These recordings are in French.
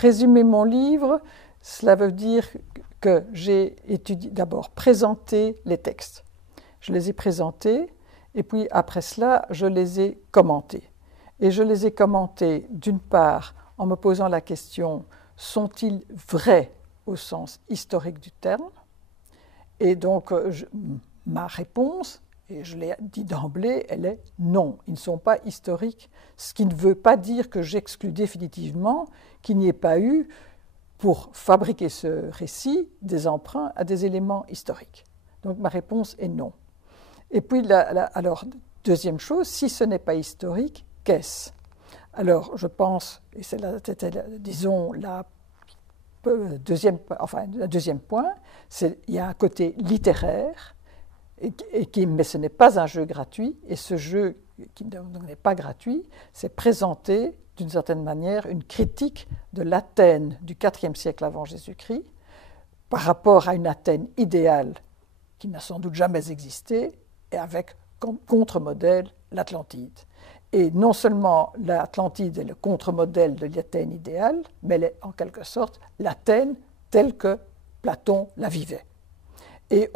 résumer mon livre, cela veut dire que j'ai d'abord présenté les textes. Je les ai présentés et puis après cela, je les ai commentés. Et je les ai commentés d'une part en me posant la question, sont-ils vrais au sens historique du terme? Et donc ma réponse, et je l'ai dit d'emblée, elle est non, ils ne sont pas historiques, ce qui ne veut pas dire que j'exclus définitivement qu'il n'y ait pas eu, pour fabriquer ce récit, des emprunts à des éléments historiques. Donc ma réponse est non. Et puis, alors, deuxième chose, si ce n'est pas historique, qu'est-ce? Alors, je pense, et c'était, disons, le deuxième point, c'est qu'il y a un côté littéraire, mais ce n'est pas un jeu gratuit, et ce jeu qui n'est pas gratuit, c'est présenter d'une certaine manière une critique de l'Athènes du IVe siècle avant Jésus-Christ par rapport à une Athènes idéale qui n'a sans doute jamais existé, et avec comme contre-modèle l'Atlantide. Et non seulement l'Atlantide est le contre-modèle de l'Athènes idéale, mais elle est en quelque sorte l'Athènes telle que Platon la vivait. Et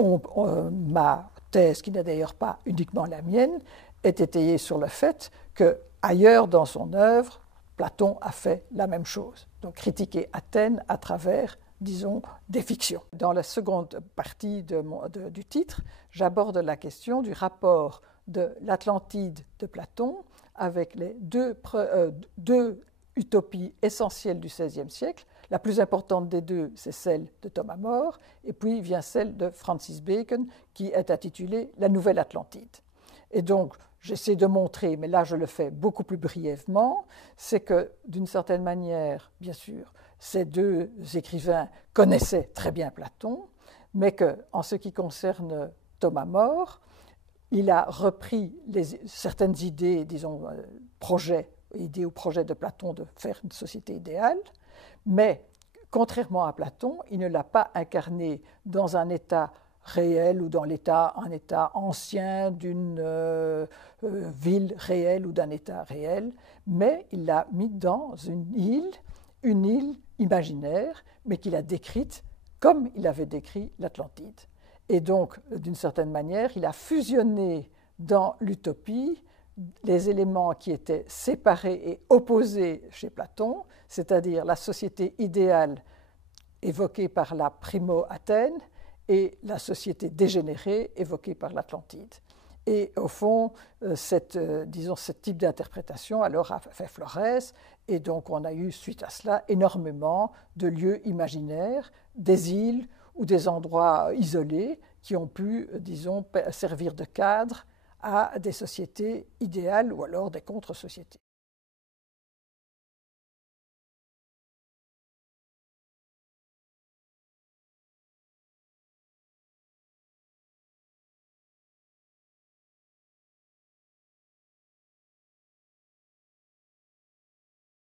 ma thèse, qui n'est d'ailleurs pas uniquement la mienne, est étayée sur le fait qu'ailleurs dans son œuvre, Platon a fait la même chose, donc critiquer Athènes à travers, disons, des fictions. Dans la seconde partie du titre, j'aborde la question du rapport de l'Atlantide de Platon avec les deux utopies essentielles du XVIe siècle. La plus importante des deux, c'est celle de Thomas More, et puis vient celle de Francis Bacon, qui est intitulée « La Nouvelle Atlantide ». Et donc, j'essaie de montrer, mais là je le fais beaucoup plus brièvement, c'est que d'une certaine manière, bien sûr, ces deux écrivains connaissaient très bien Platon, mais qu'en ce qui concerne Thomas More, il a repris certaines idées, disons, idées ou projets de Platon de faire une société idéale, mais contrairement à Platon, il ne l'a pas incarné dans un état réel ou dans un état ancien d'une ville réelle ou d'un état réel, mais il l'a mis dans une île imaginaire, mais qu'il a décrite comme il avait décrit l'Atlantide. Et donc, d'une certaine manière, il a fusionné dans l'utopie les éléments qui étaient séparés et opposés chez Platon, c'est-à-dire la société idéale évoquée par la Primo-Athènes et la société dégénérée évoquée par l'Atlantide. Et au fond, ce type d'interprétation alors a fait florès, et donc on a eu, suite à cela, énormément de lieux imaginaires, des îles ou des endroits isolés qui ont pu, disons, servir de cadre à des sociétés idéales ou alors des contre-sociétés.